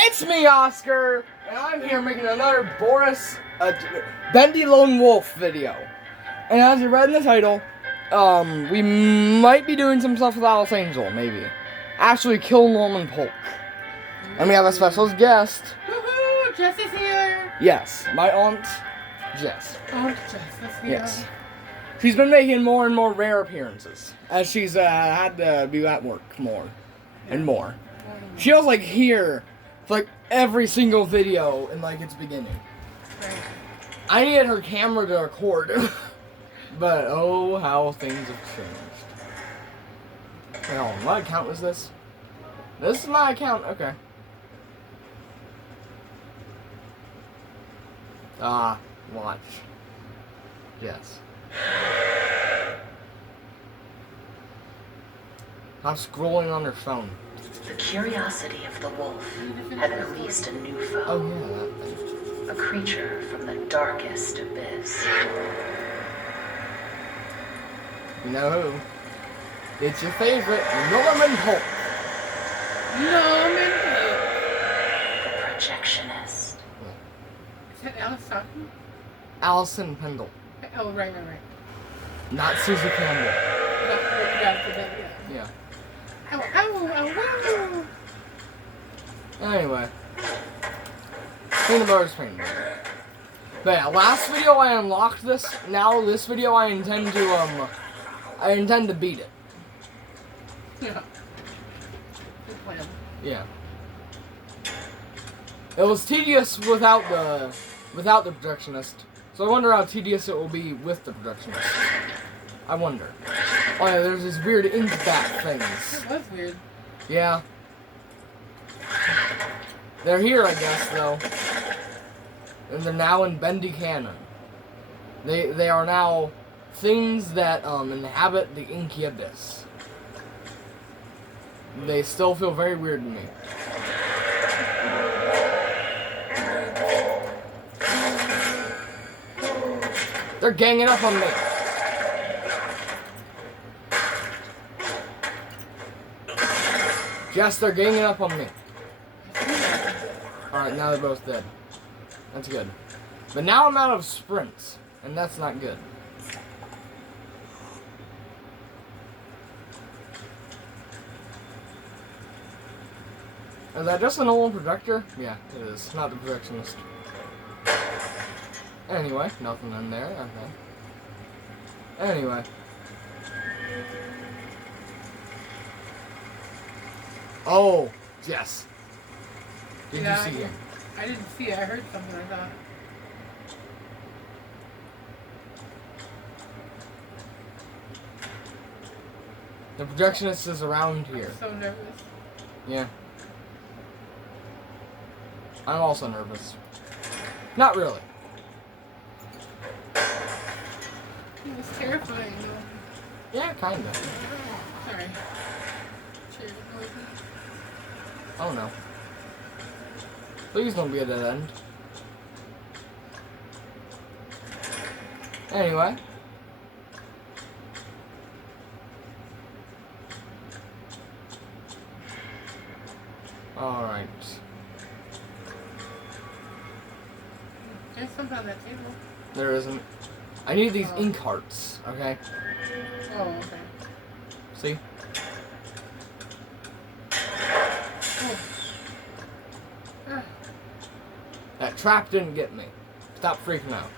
It's me, Oscar, and I'm here making another Bendy Lone Wolf video. And as you read in the title, we might be doing some stuff with Alice Angel, maybe. Actually, kill Norman Polk. And we have a special guest. Woohoo! Jess is here! Yes, my aunt, Jess. Aunt Jess is here. Yes. She's been making more and more rare appearances, as she's had to be at work more and more. She was like here for like every single video in like its beginning. Right. I needed her camera to record, but oh how things have changed. Wait, hold on, what account was this? This is my account, okay. Watch. Yes. I'm scrolling on her phone. The curiosity of the wolf had released a new foe. Oh yeah, that thing. A creature from the darkest abyss. You know who? It's your favorite, Norman Polk. Norman Polk. The projectionist. Is that Alice talking? Allison Pendle. Oh, right. Not Susie Campbell. Yeah. Yeah. Ow. Anyway. Peanut butter's peanut butter. But yeah, last video I unlocked this. Now this video I intend to beat it. Yeah. Good plan. Yeah. It was tedious without the projectionist. So I wonder how tedious it will be with the projectionist. I wonder. Oh yeah, there's this weird ink bat things. It was weird. Yeah. They're here, I guess, though. And they're now in Bendy canon. They are now things that inhabit the inky abyss. They still feel very weird to me. They're ganging up on me. Yes, they're ganging up on me. Alright, now they're both dead. That's good. But now I'm out of sprints, and that's not good. Is that just an old projector? Yeah, it is. Not the projectionist. Anyway, nothing in there. Okay. Anyway. Oh, yes. Did you see him? I didn't see it. I heard something, I thought. The projectionist is around here. I'm so nervous. Yeah. I'm also nervous. Not really. It was terrifying, though. Yeah, kinda. Sorry. Cheers. Oh no. Please don't be a dead end. Anyway. Alright. There's something on that table. There isn't. I need these ink hearts, okay? Oh, okay. See? Oh. Ah. That trap didn't get me. Stop freaking out.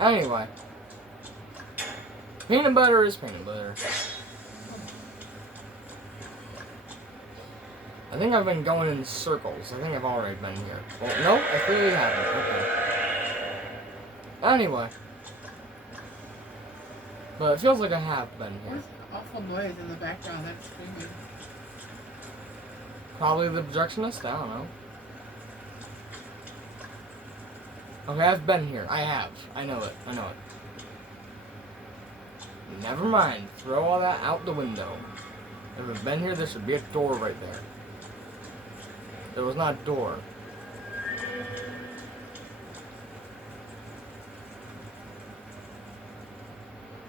Anyway. Peanut butter is peanut butter. I think I've been going in circles. I think I've already been here. Well, no, I clearly haven't. Okay. Anyway. But it feels like I have been here. There's an awful noise in the background. That's screaming. Probably the projectionist? I don't know. Okay, I've been here. I have. I know it. Never mind. Throw all that out the window. If I've been here, there should be a door right there. There was not a door.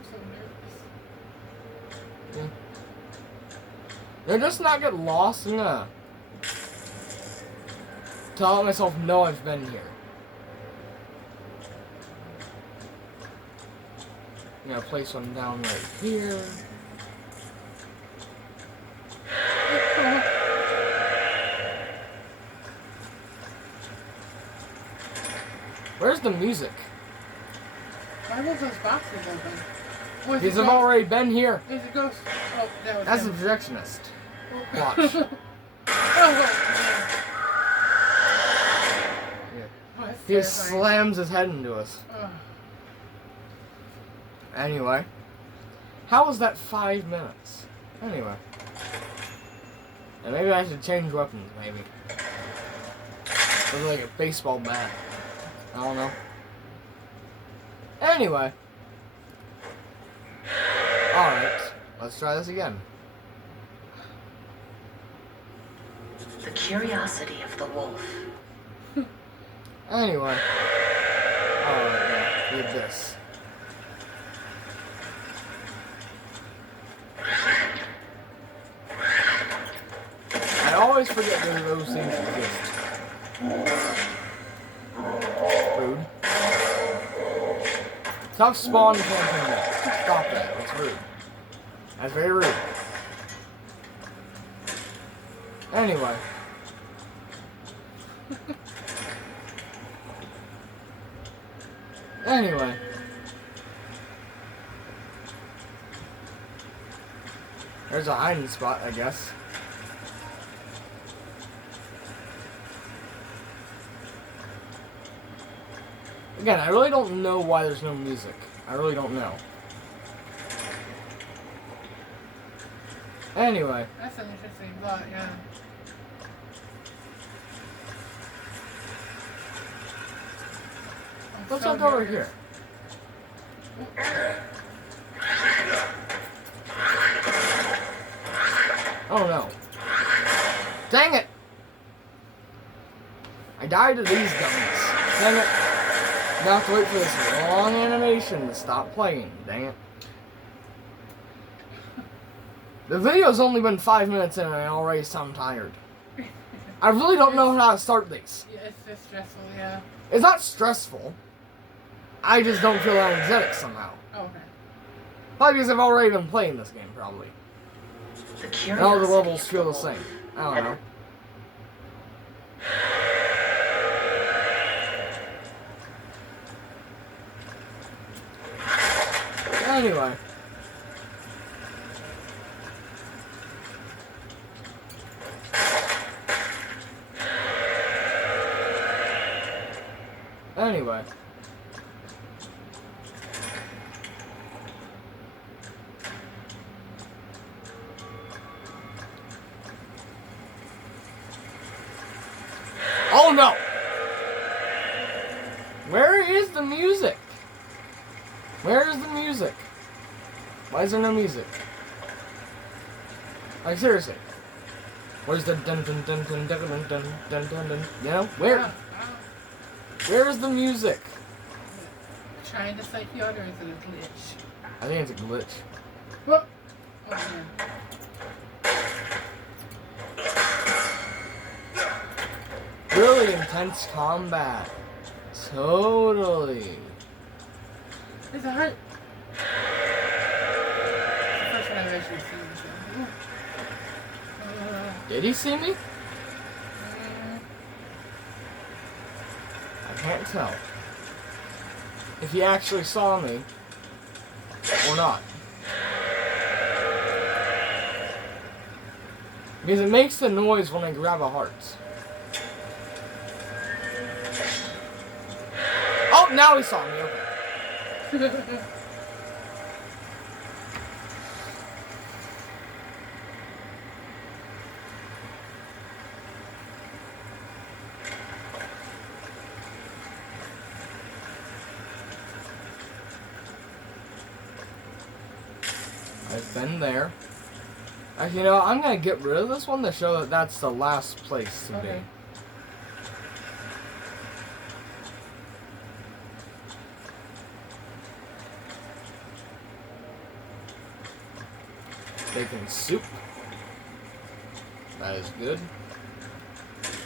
So nervous. Yeah. Did I just not get lost? I'm gonna tell myself, no, I've been here. I'm gonna place one down right here. Where's the music? Why was those boxes open? Was Because I've already been here. There's a ghost. Oh, that was That's a him. projectionist. Watch. Oh, Yeah. oh, that's He just terrifying. slams his head into us. Oh. Anyway. How was that 5 minutes? Anyway. And maybe I should change weapons, maybe. Or like a baseball bat. I don't know. Anyway. Alright. Let's try this again. The curiosity of the wolf. Anyway. Alright, yeah. Read this. I always forget that those things exist. Rude. Tough spawn camping there. Stop that. That's rude. That's very rude. Anyway. Anyway. There's a hiding spot, I guess. Again, I really don't know why there's no music. I really don't know. Anyway. That's an interesting thought, yeah. Let's look over here. Oh no. Dang it! I died to these dummies. Dang it. Now I have to wait for this long animation to stop playing. Dang it. The video's only been 5 minutes in and I already sound tired. I really don't know how to start these. Yeah, it's just stressful, yeah. It's not stressful. I just don't feel energetic somehow. Oh, okay. Probably because I've already been playing this game, probably. The And curiosity all the levels of feel the wolf. same. I don't know. Anyway. Anyway. Oh no! Where is the music? Where is the music? Why is there no music? Like seriously. Where's the dun dun dun dun dun dun dun dun dun dun? You know? Where is the music? Trying to psych you out, or is it a glitch? I think it's a glitch. Whoop! Oh, man. Really intense combat. Totally. It's a heart. It's the first one I've actually seen. So. Did he see me? I can't tell. If he actually saw me or not. Because it makes the noise when I grab a heart. Oh, now he saw me. Okay. I've been there. You know, I'm gonna get rid of this one to show that that's the last place to Okay. be. Bacon soup. That is good.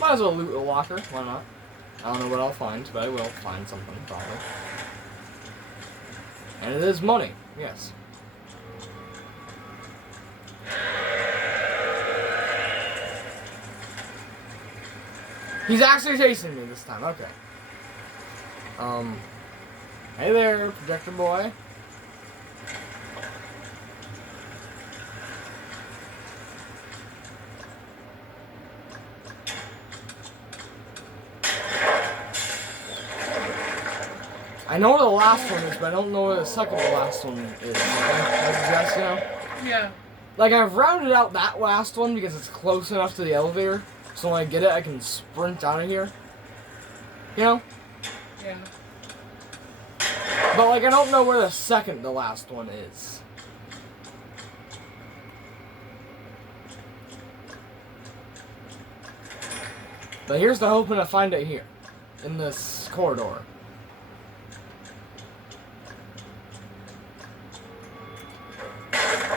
Might as well loot a locker. Why not? I don't know what I'll find, but I will find something, probably. And it is money. Yes. He's actually chasing me this time. Okay. Hey there, projector boy. I know where the last one is, but I don't know where the second to last one is. Okay? Guess, you know? Yeah. Like, I've rounded out that last one because it's close enough to the elevator, so when I get it, I can sprint out of here. You know? Yeah. But, like, I don't know where the second to last one is. But here's the hoping to find it here, in this corridor.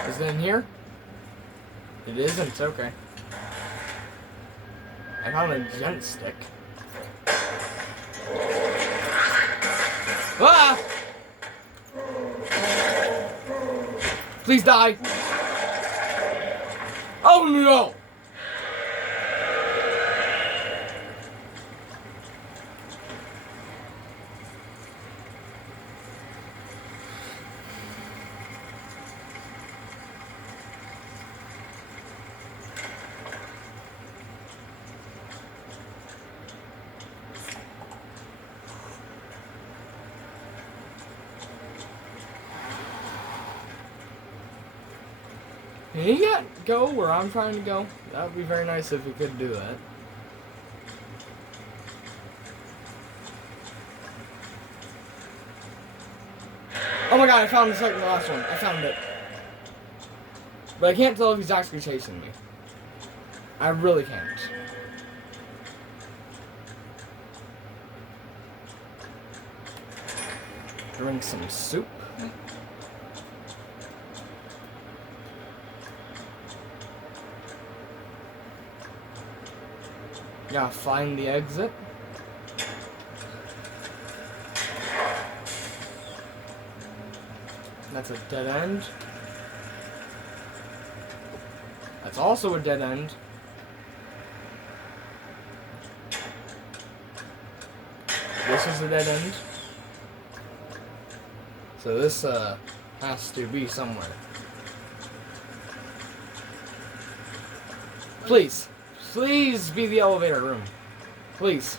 Is it in here? It isn't, okay. I found a gent stick. Ah! Please die. Oh no! Can he go where I'm trying to go? That would be very nice if he could do that. Oh my god, I found the second to last one. I found it. But I can't tell if he's actually chasing me. I really can't. Drink some soup. Gotta find the exit. That's a dead end. That's also a dead end. This is a dead end. So this has to be somewhere. Please. Please be the elevator room. Please.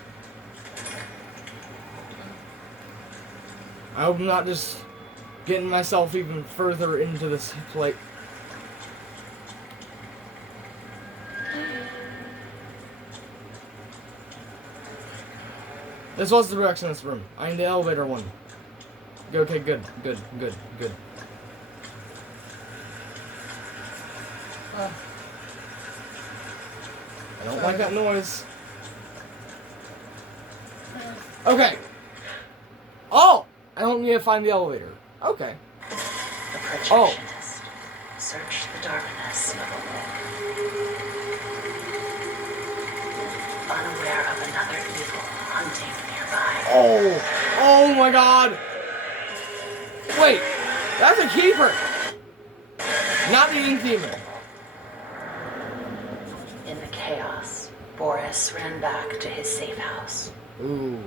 I hope I'm not just getting myself even further into this plate. This was the direction of this room. I need the elevator one. Okay, good. I don't like that noise. Okay. Oh! I don't need to find the elevator. Okay. The projectionist searched the darkness of a wolf, unaware of another evil hunting nearby. Oh! Oh my god! Wait! That's a keeper! Not the ink demon. In the chaos, Boris ran back to his safe house. Ooh.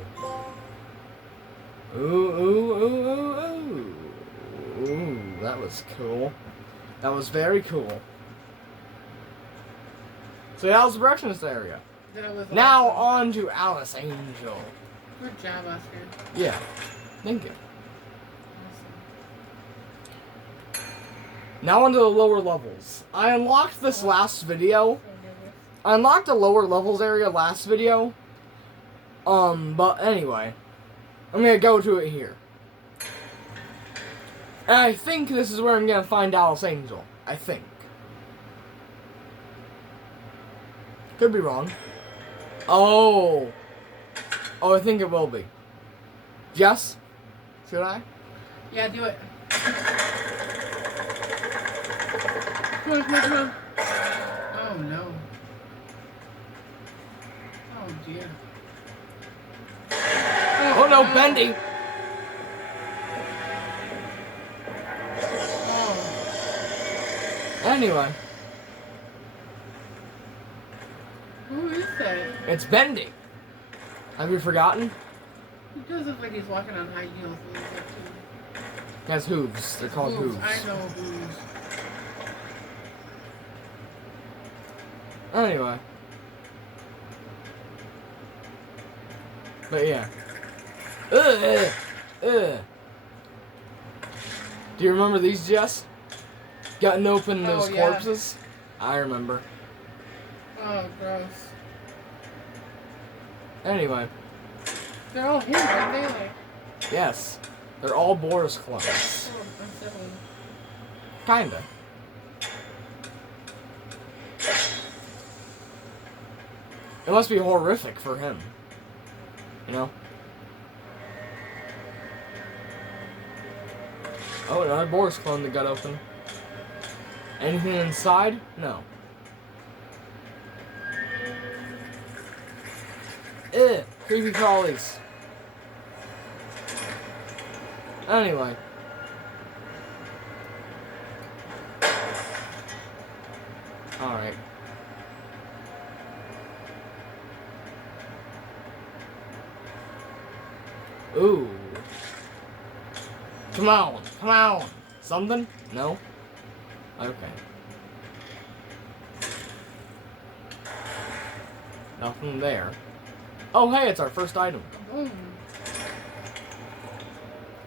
Ooh. That was cool. That was very cool. So that was the directionist area. That was Now awesome. on to Alice Angel. Good job, Oscar. Yeah. Thank you. Awesome. Now onto the lower levels. I unlocked this last video. I unlocked the lower levels area last video. But anyway. I'm gonna go to it here. And I think this is where I'm gonna find Alice Angel. I think. Could be wrong. Oh. Oh, I think it will be. Yes? Should I? Yeah, do it. Come on. Oh no. dear. Oh no, Bendy! Oh. Anyway, Who is that? it's Bendy. Have you forgotten? He does look like he's walking on high heels a little bit too. He has hooves. They're called hooves. I know hooves. Anyway. But yeah. Ugh. Do you remember these, Jess? Gutting open those Oh, yeah. corpses? I remember. Oh, gross. Anyway. They're all him, aren't they? Like, Yes. They're all Boris clones. oh, unsettling. Kinda. It must be horrific for him. You know? Oh, another Boris clone that got open. Anything inside? No. Ew, creepy crawlies. Anyway. Alright. Ooh. Come on, come on. Something? No? Okay. Nothing there. Oh, hey, it's our first item. Boom.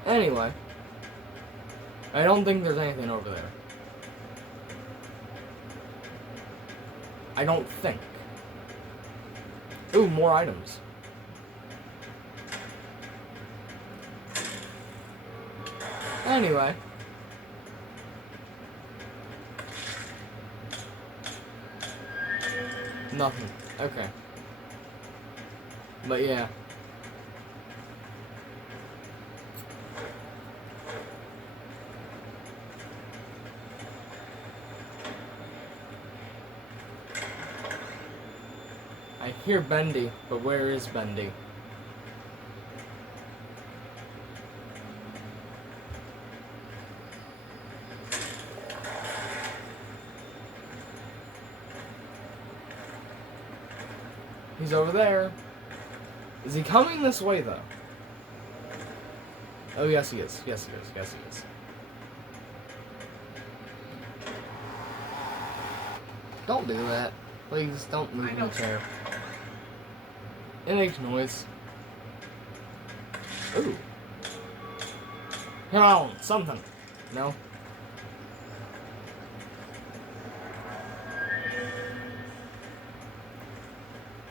Anyway. I don't think there's anything over there. I don't think. Ooh, more items. Anyway. Nothing. Okay. But yeah. I hear Bendy, but where is Bendy? He's over there. Is he coming this way, though? Oh, yes, he is. Yes, he is. Yes, he is. Don't do that. Please, don't move the chair. It makes noise. Ooh. Come on, something. No?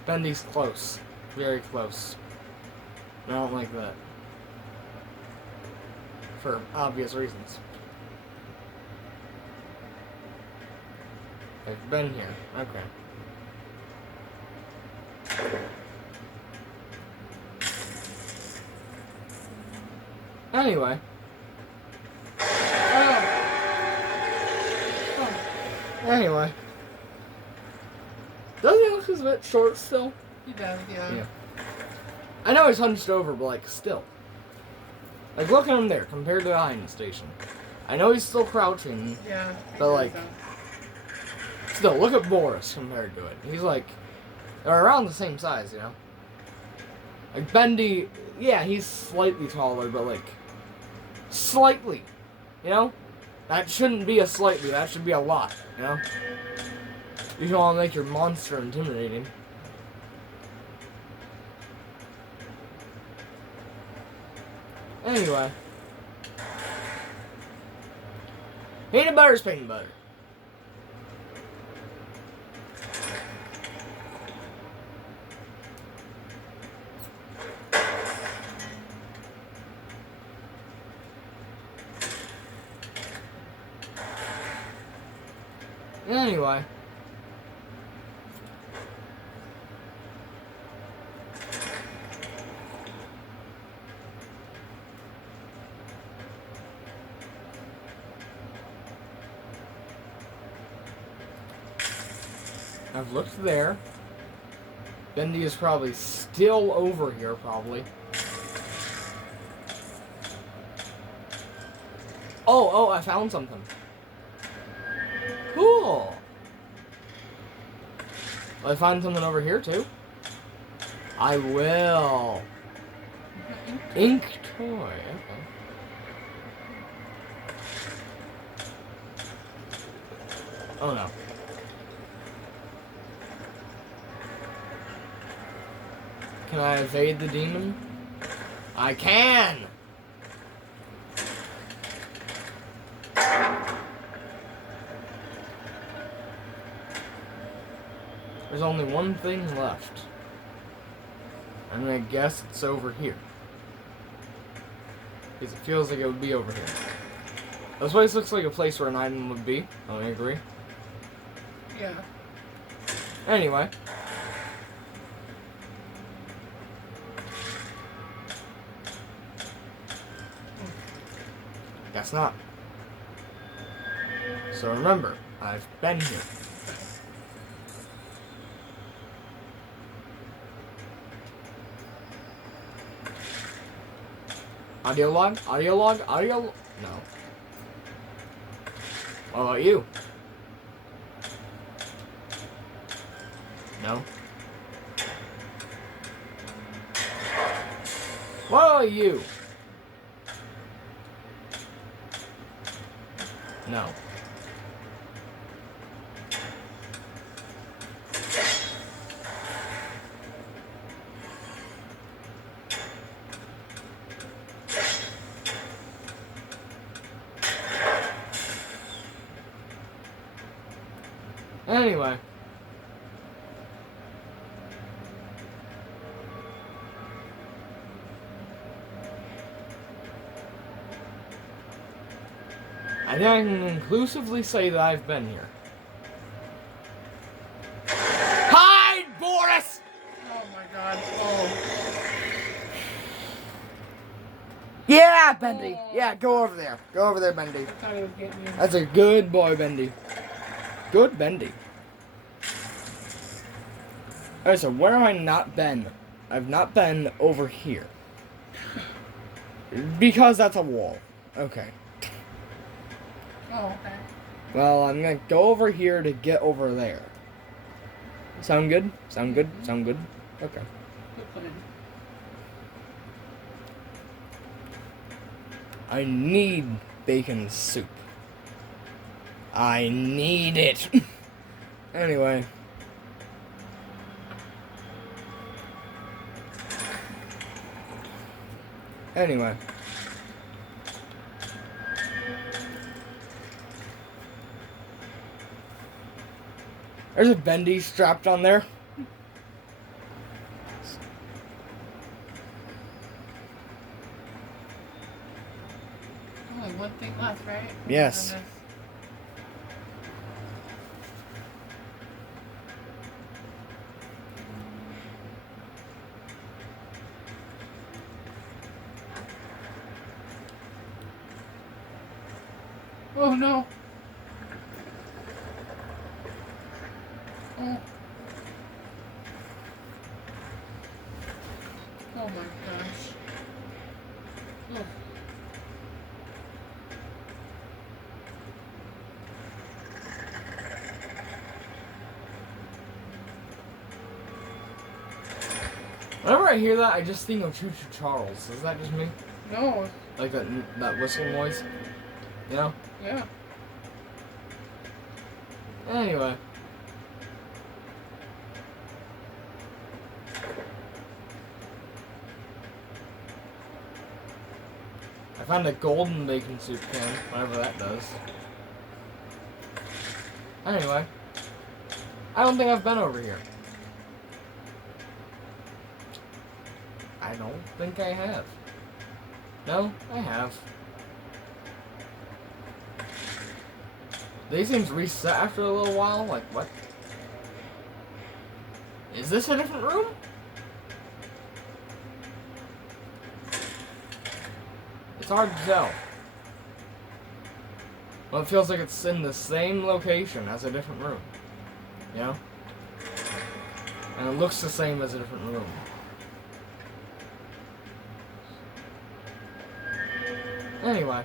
Bendy's close. Very close. I don't like that. For obvious reasons. I've been here. Okay. Anyway. Oh. Anyway. Doesn't he look a bit short still? He does, yeah. Yeah. I know he's hunched over, but like still. Like look at him there compared to the Hyman station. I know he's still crouching. Yeah. But like still, look at Boris compared to it. He's like they're around the same size, you know? Like Bendy, yeah, he's slightly taller, but like slightly. You know? That shouldn't be a slightly, that should be a lot, you know? You don't want to make your monster intimidating. Anyway. Peanut butter is peanut butter. Anyway. I've looked there. Bendy is probably still over here, probably. Oh, I found something. Cool. I found something over here, too. I will. Ink toy. Okay. Oh, no. Can I evade the demon? I can! There's only one thing left. I'm gonna guess it's over here. Because it feels like it would be over here. This place looks like a place where an item would be. Don't you agree? Yeah. Anyway. Guess not. So remember, I've been here. Audio log? Audio log? Audio... No. What about you? No. What about you? No. Anyway. I think I can conclusively say that I've been here. Hide, Boris! Oh my god. Oh. Yeah, Bendy. Yeah, go over there. Go over there, Bendy. I thought he would get me. That's a good boy, Bendy. Good Bendy. Alright, so where have I not been? I've not been over here. Because that's a wall. Okay. Oh, okay. Well, I'm gonna go over here to get over there. Sound good? Sound good? Sound good? Okay. Good plan. I need bacon soup. I need it. Anyway. Anyway. There's a Bendy strapped on there. Only one thing left, right? Yes. Oh no. Oh. Oh my gosh. Oh. Whenever I hear that, I just think of Choo Choo Charles. Is that just me? No. Like that whistle noise? You know? Yeah. Anyway. I found a golden bacon soup can, whatever that does. Anyway. I don't think I've been over here. I don't think I have. No, I have. These things reset after a little while? Like, what? Is this a different room? It's hard to tell. Well, it feels like it's in the same location as a different room. You know? And it looks the same as a different room. Anyway.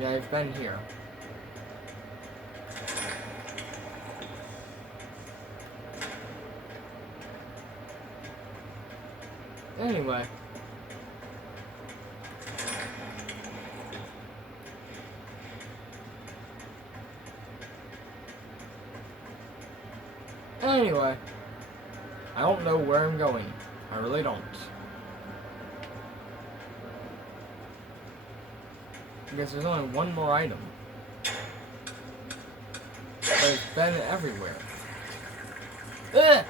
Yeah, I've been here. Anyway. Anyway. I don't know where I'm going. I really don't. Because there's only one more item. But it's been everywhere. Ugh!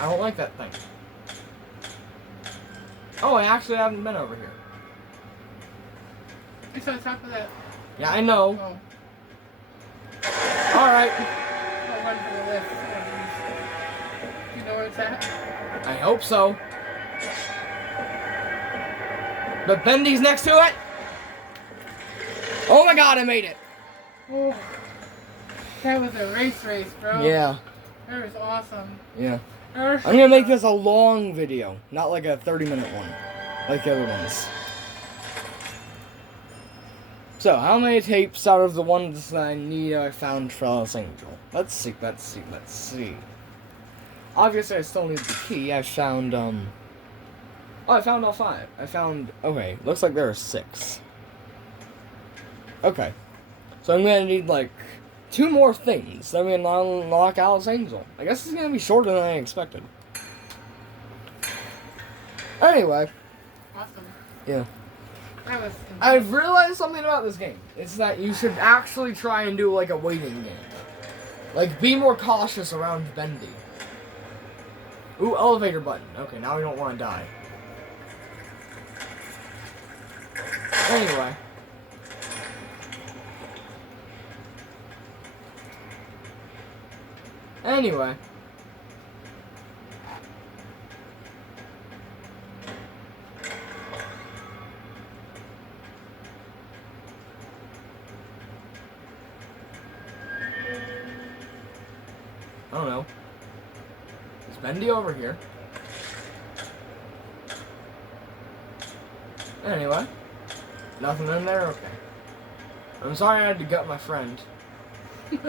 I don't like that thing. Oh, I actually haven't been over here. It's on top of that. Yeah, I know. Oh. Alright. I'll run for the lift. Do you know where it's at? I hope so. But Bendy's next to it. Oh my god, I made it. Oh. That was a race, bro. Yeah. That was awesome. Yeah. I'm gonna make this a long video, not like a 30-minute one, like the other ones. So, how many tapes out of the ones that I found for Los Angeles? Let's see. Obviously, I still need the key. I found, oh, I found all 5. Okay, looks like there are 6. Okay. So I'm gonna need, like, 2 more things. Then we can unlock Alice Angel. I guess it's gonna be shorter than I expected. Anyway. Awesome. Yeah. That was I've realized something about this game. It's that you should actually try and do, like, a waiting game. Like, be more cautious around Bendy. Ooh, elevator button. Okay, now we don't want to die. Anyway. Anyway. I don't know. Is Bendy over here? Anyway. Nothing in there? Okay. I'm sorry I had to gut my friend. It's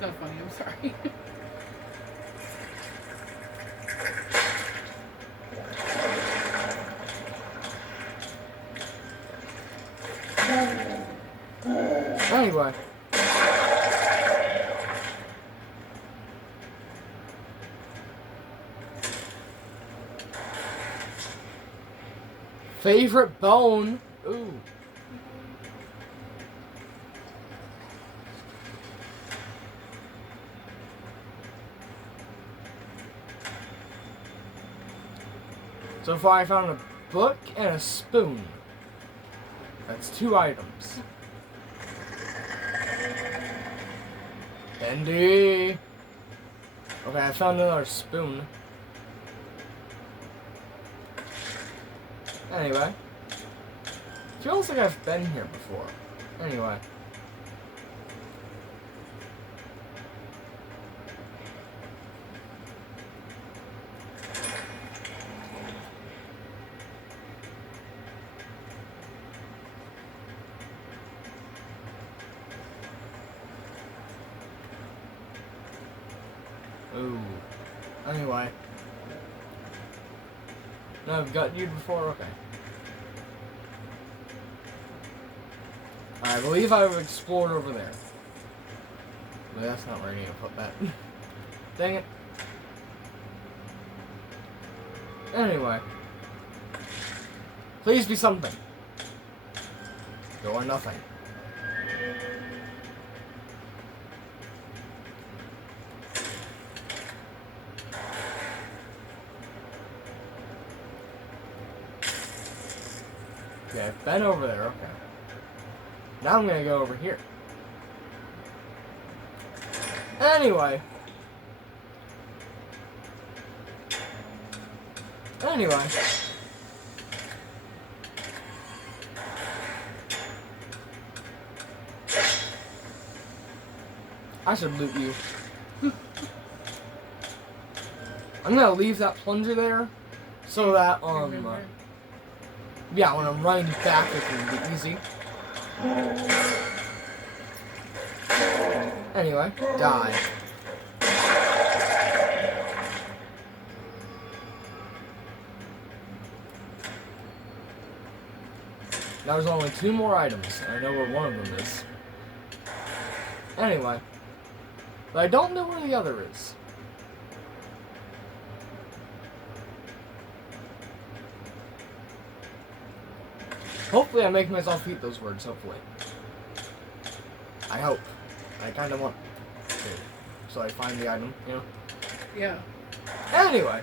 not funny, I'm sorry. Anyway. Favorite bone? Ooh. So far I found a book and a spoon. That's 2 items. Bendy! Okay, I found another spoon. Anyway. Feels like I've been here before. Anyway. Ooh. Anyway. No, I've gotten you before? Okay. I believe I've explored over there. But that's not where I need to put that. Dang it. Anyway. Please be something. Or nothing. Okay, I've been over there, okay. Now I'm gonna go over here. Anyway. I should loot you. I'm gonna leave that plunger there so that yeah, when I'm running back it can be easy. Anyway, die. Now there's only 2 more items, and I know where one of them is. Anyway. But I don't know where the other is. Hopefully I make myself eat those words, hopefully. I hope. I kinda want to. So I find the item, you know? Yeah. Anyway.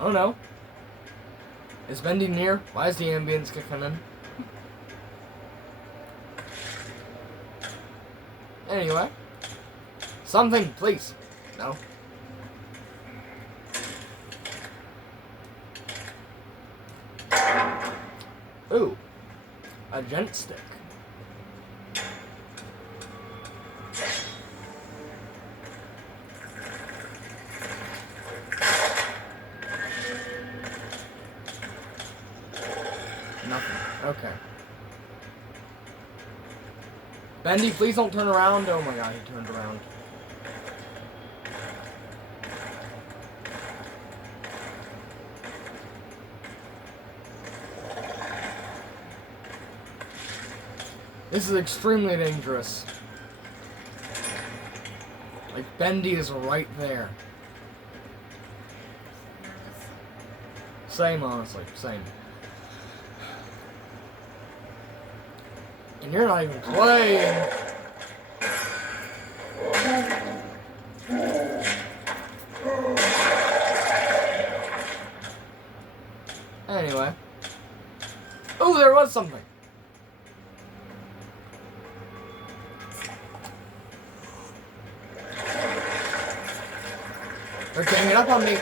I don't know. Is Bendy near? Why is the ambience kicking in? Anyway. Something, please. No. Ooh. A gent stick. Nothing. Okay. Bendy, please don't turn around. Oh my god, he turned around. This is extremely dangerous. Like, Bendy is right there. Same, honestly. Same. And you're not even playing. Anyway. Oh, there was something. They're ganging up on me.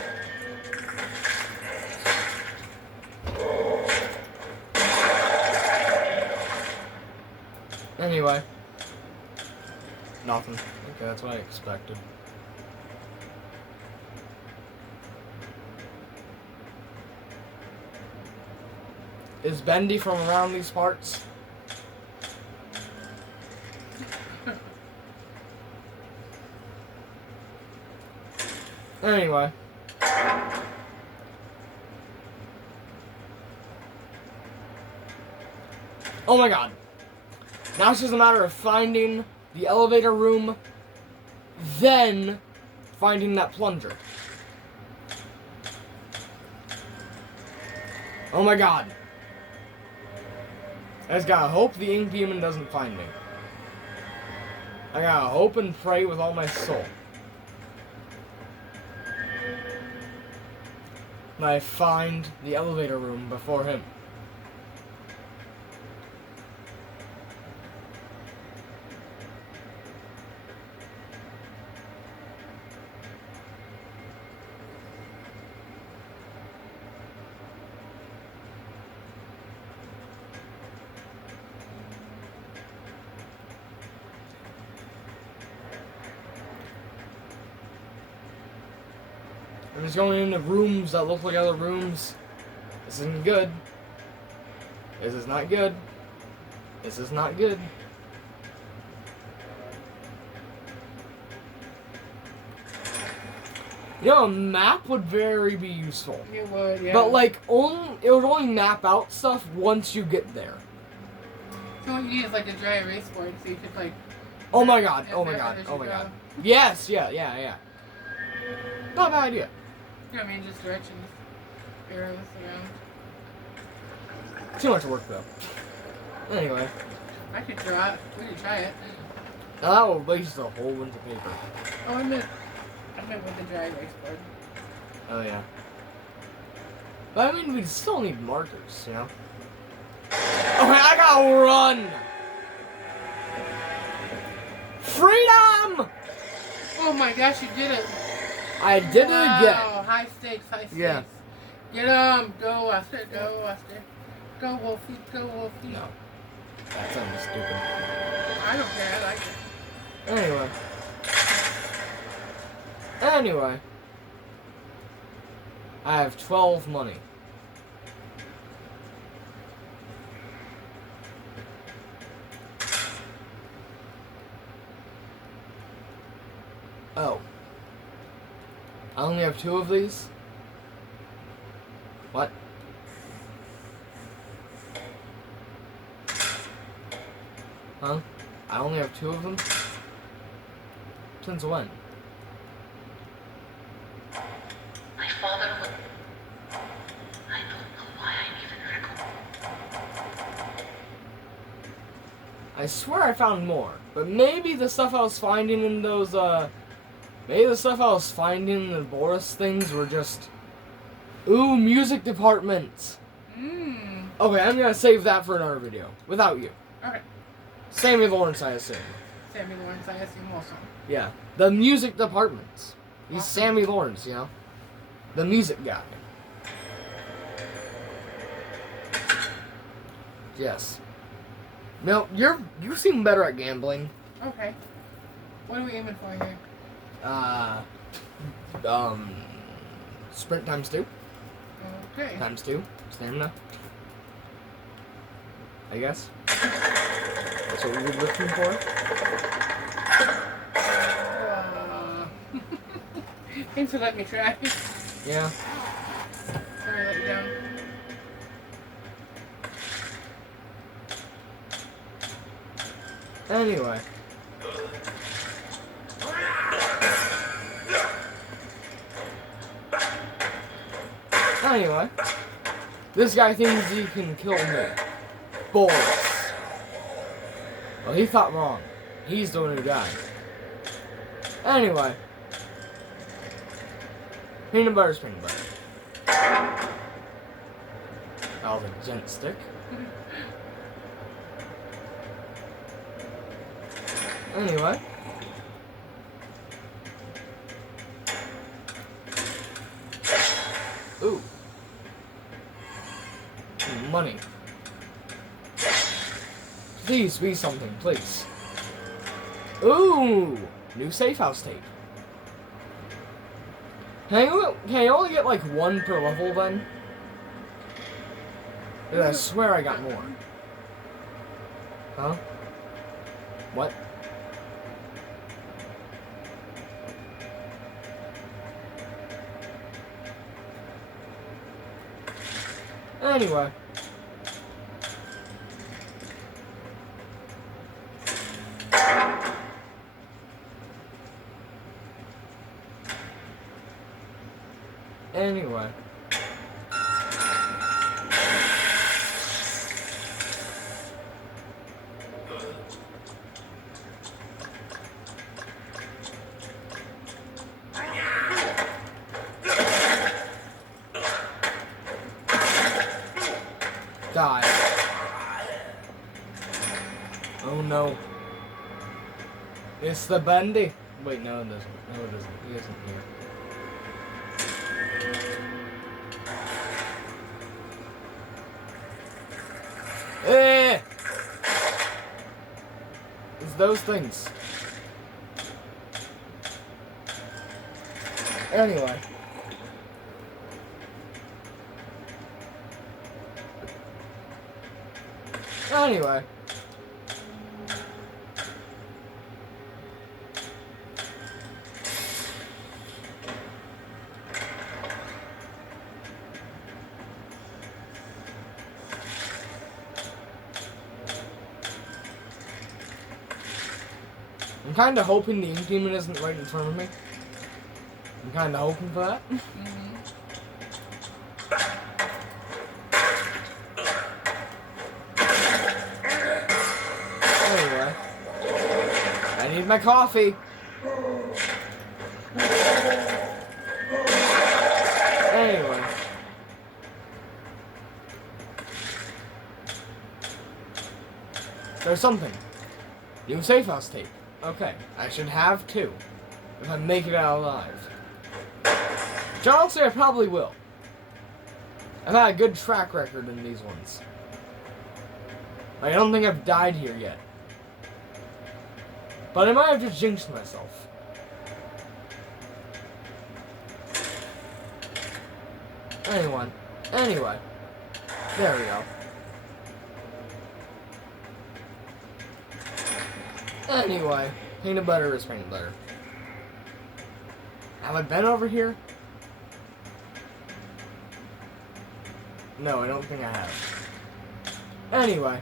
Anyway. Nothing. Okay, that's what I expected. Is Bendy from around these parts? Anyway. Oh my god. Now it's just a matter of finding the elevator room, then finding that plunger. Oh my god. I just gotta hope the ink demon doesn't find me. I gotta hope and pray with all my soul that I find the elevator room before him. I'm just going into rooms that look like other rooms. This isn't good. This is not good. This is not good. You know, a map would very be useful. It would, yeah. But like, it would only map out stuff once you get there. So what you need is like a dry erase board, so you could like. Oh my god! Oh my god! Oh my god! Yes! Yeah. Not a bad idea. Yeah, I mean, just directions. Arrows around. Too much work though. Anyway. I could draw it. We could try it. Now that will waste a whole bunch of paper. Oh, I meant with the dry erase board. Oh yeah. But I mean, we still need markers, you know? Okay, I gotta run! Freedom! Oh my gosh, you did it! I did it again. Wow, high stakes. Yeah. Get 'em! Go, Wester, go, Wester. Go Wolfie, go Wolfie. No. That sounds stupid. I don't care, I like it. Anyway. I have 12 money. Oh. I only have 2 of these? What? Huh? I only have 2 of them? Since when? My father would. I don't know why I'm even recording. I swear I found more. But maybe the stuff I was finding in those, maybe the stuff I was finding in the Boris things were just... Ooh, music department! Mmm. Okay, I'm gonna save that for another video. Without you. Okay. Sammy Lawrence, I assume. Sammy Lawrence, I assume also. Yeah. The music department. He's Awesome. Sammy Lawrence, you know? The music guy. Yes. No, you seem better at gambling. Okay. What are we aiming for here? Sprint times 2. Okay. Times 2. Stamina. I guess. That's what we're looking for. Thanks for letting me try. Yeah. Sorry I let you down. Anyway. Anyway. This guy thinks he can kill me. Boris. Well, he thought wrong. He's the one who died. Anyway. Peanut butter's peanut butter. Oh, the gent stick. Anyway. Ooh. Money. Please be something, please. Ooh! New safe house tape. Can I only get like 1 per level then? I swear I got more. Huh? What? Anyway. Anyway. Die. Oh no. It's the Bendy. Wait, no it doesn't. No it doesn't. He isn't here. Eh! It's those things. Anyway. Anyway. I'm kinda hoping the ink demon isn't right in front of me. I'm kinda hoping for that. Anyway. I need my coffee. Anyway. There's something. New safe house tape. Okay, I should have 2. If I make it out alive. Which honestly I probably will. I've had a good track record in these ones. I don't think I've died here yet. But I might have just jinxed myself. Anyway. There we go. Anyway, peanut butter is peanut butter. Have I been over here? No, I don't think I have. Anyway.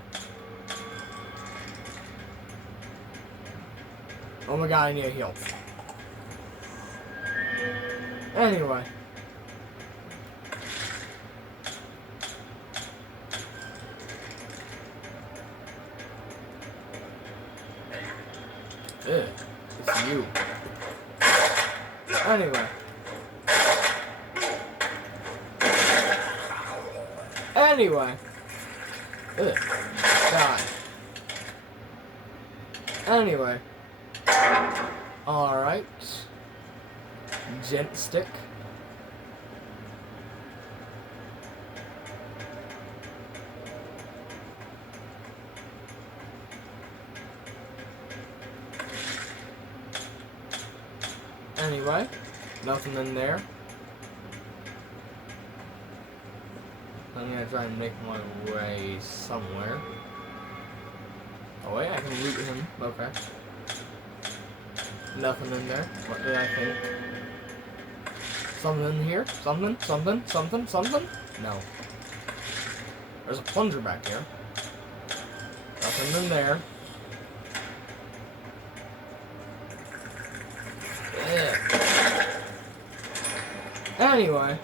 Oh my god, I need a heal. Anyway. Ugh, it's you. Anyway. Ugh, God. Anyway. Alright. Gent stick. Anyway, nothing in there. I'm gonna try and make my way somewhere. Oh wait, I can loot him. Okay. Nothing in there. What did I think? Something in here? Something? No. There's a plunger back here. Nothing in there. Yeah. Anyway.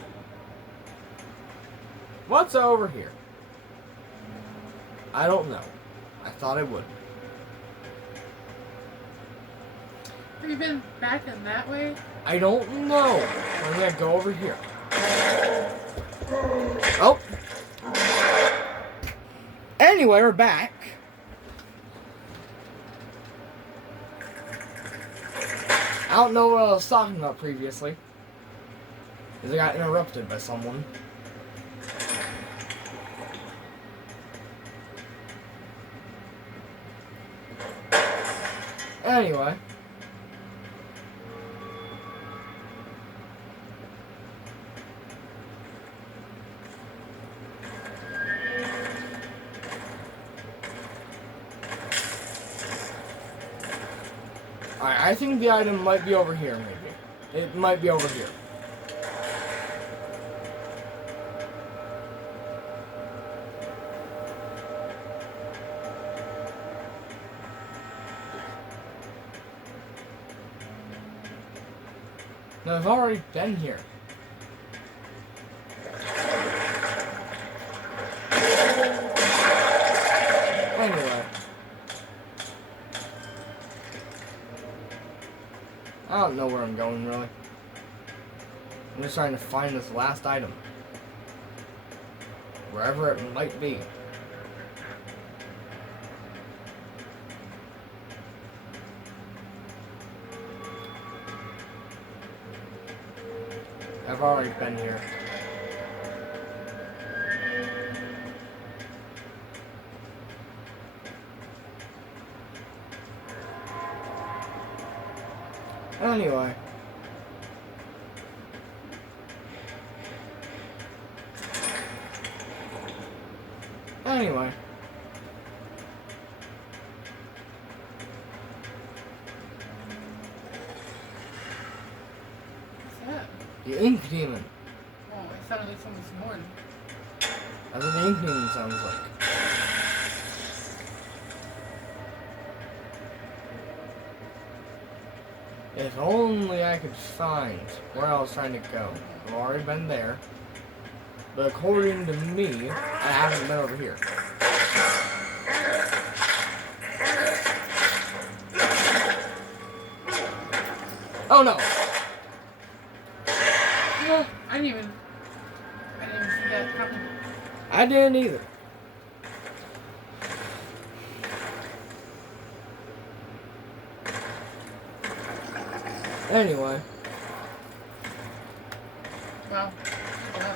What's over here? I don't know. I thought I would. Have you been back in that way? I don't know. I'm gonna go over here. Oh. Anyway, we're back. I don't know what I was talking about previously. Because I got interrupted by someone. Anyway. Alright, I think the item might be over here, maybe. It might be over here. No, I've already been here. Anyway. I don't know where I'm going, really. I'm just trying to find this last item. Wherever it might be. I've already been here. Anyway. Anyway. What's that? The ink demon. Oh, it sounded like someone snoring. That's what the ink demon sounds like. If only I could find where I was trying to go. I've already been there. But according to me, I haven't been over here. Oh no! No, I didn't even see that happen. I didn't either. Anyway. Well, yeah.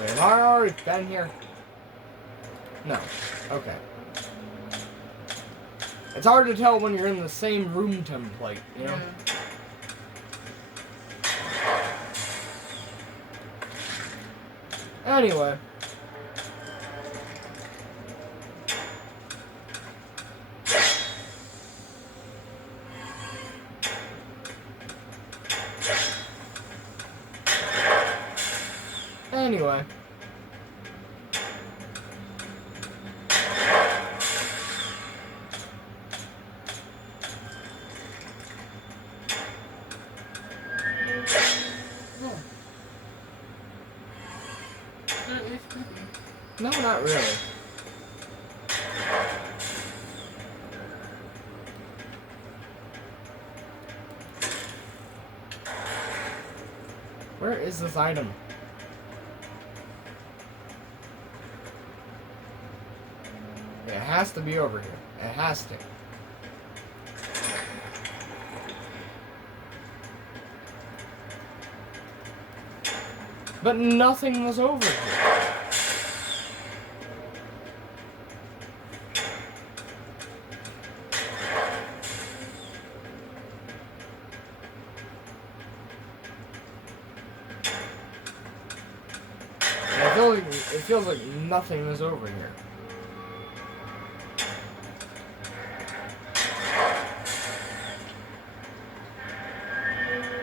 Wait, have I already been here? No. Okay. It's hard to tell when you're in the same room template, you know? Yeah. Anyway. Anyway. Oh. That is creepy. No, not really. Where is this item? It has to be over here. It has to. But nothing was over here. It feels like nothing is over here.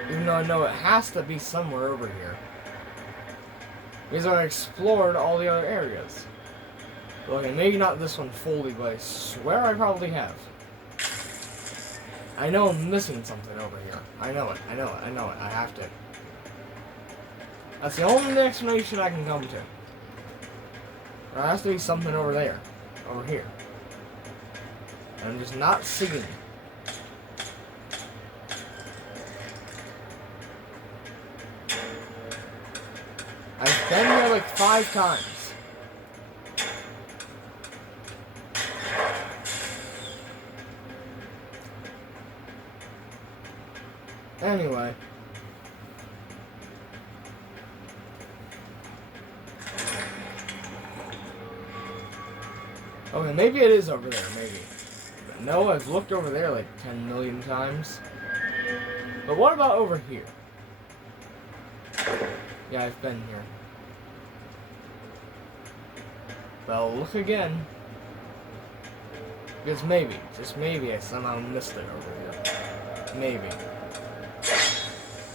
Even though I know it has to be somewhere over here. Because I explored all the other areas. Okay, maybe not this one fully, but I swear I probably have. I know I'm missing something over here. I know it. I have to. That's the only explanation I can come to. There has to be something over there. Over here. I'm just not seeing. I've been there like 5 times. Anyway. Okay, maybe it is over there, maybe. But no, I've looked over there like 10 million times. But what about over here? Yeah, I've been here. But I'll look again. Because maybe, just maybe, I somehow missed it over here. Maybe.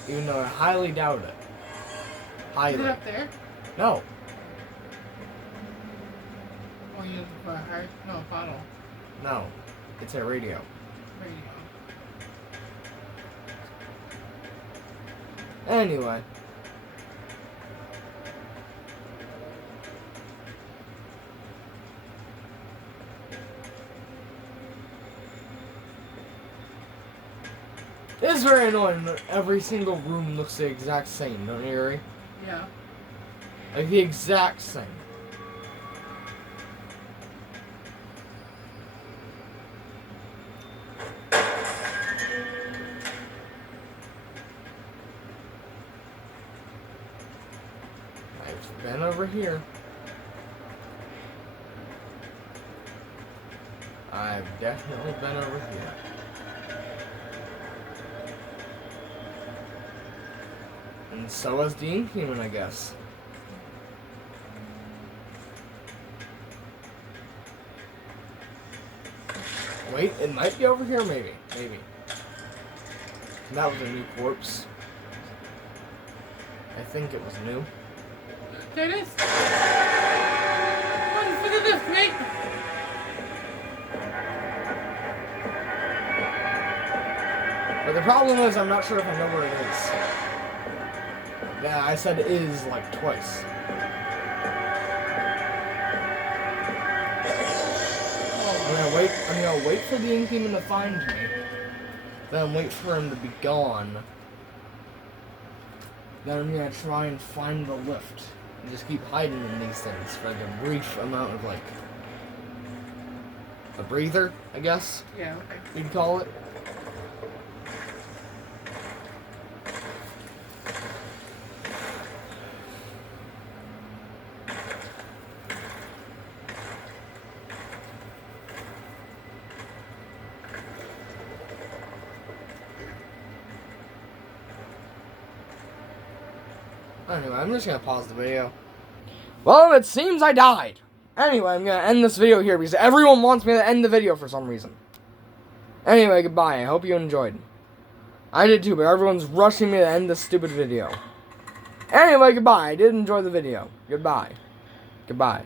Even though I highly doubt it. Highly. Is it up there? No. Oh, you have a heart? No, a bottle. No. It's a radio. Radio. Anyway. It is very annoying that every single room looks the exact same, don't you agree? Yeah. Like the exact same. I've been over here. I've definitely been over here. And so has the Inhuman, I guess. Wait, it might be over here, maybe. Maybe. That was a new corpse. I think it was new. There it is. Run for the lift, mate. But the problem is, I'm not sure if I know where it is. Yeah, I said is like twice. I'm gonna wait for the Inhuman to find me. Then wait for him to be gone. Then I'm gonna try and find the lift. And just keep hiding in these things for like a brief amount of like a breather, I guess Yeah, okay. you'd call it. Anyway, I'm just gonna pause the video. Well, it seems I died. Anyway, I'm gonna end this video here because everyone wants me to end the video for some reason. Anyway, goodbye. I hope you enjoyed. I did too, but everyone's rushing me to end this stupid video. Anyway, goodbye. I did enjoy the video. Goodbye. Goodbye.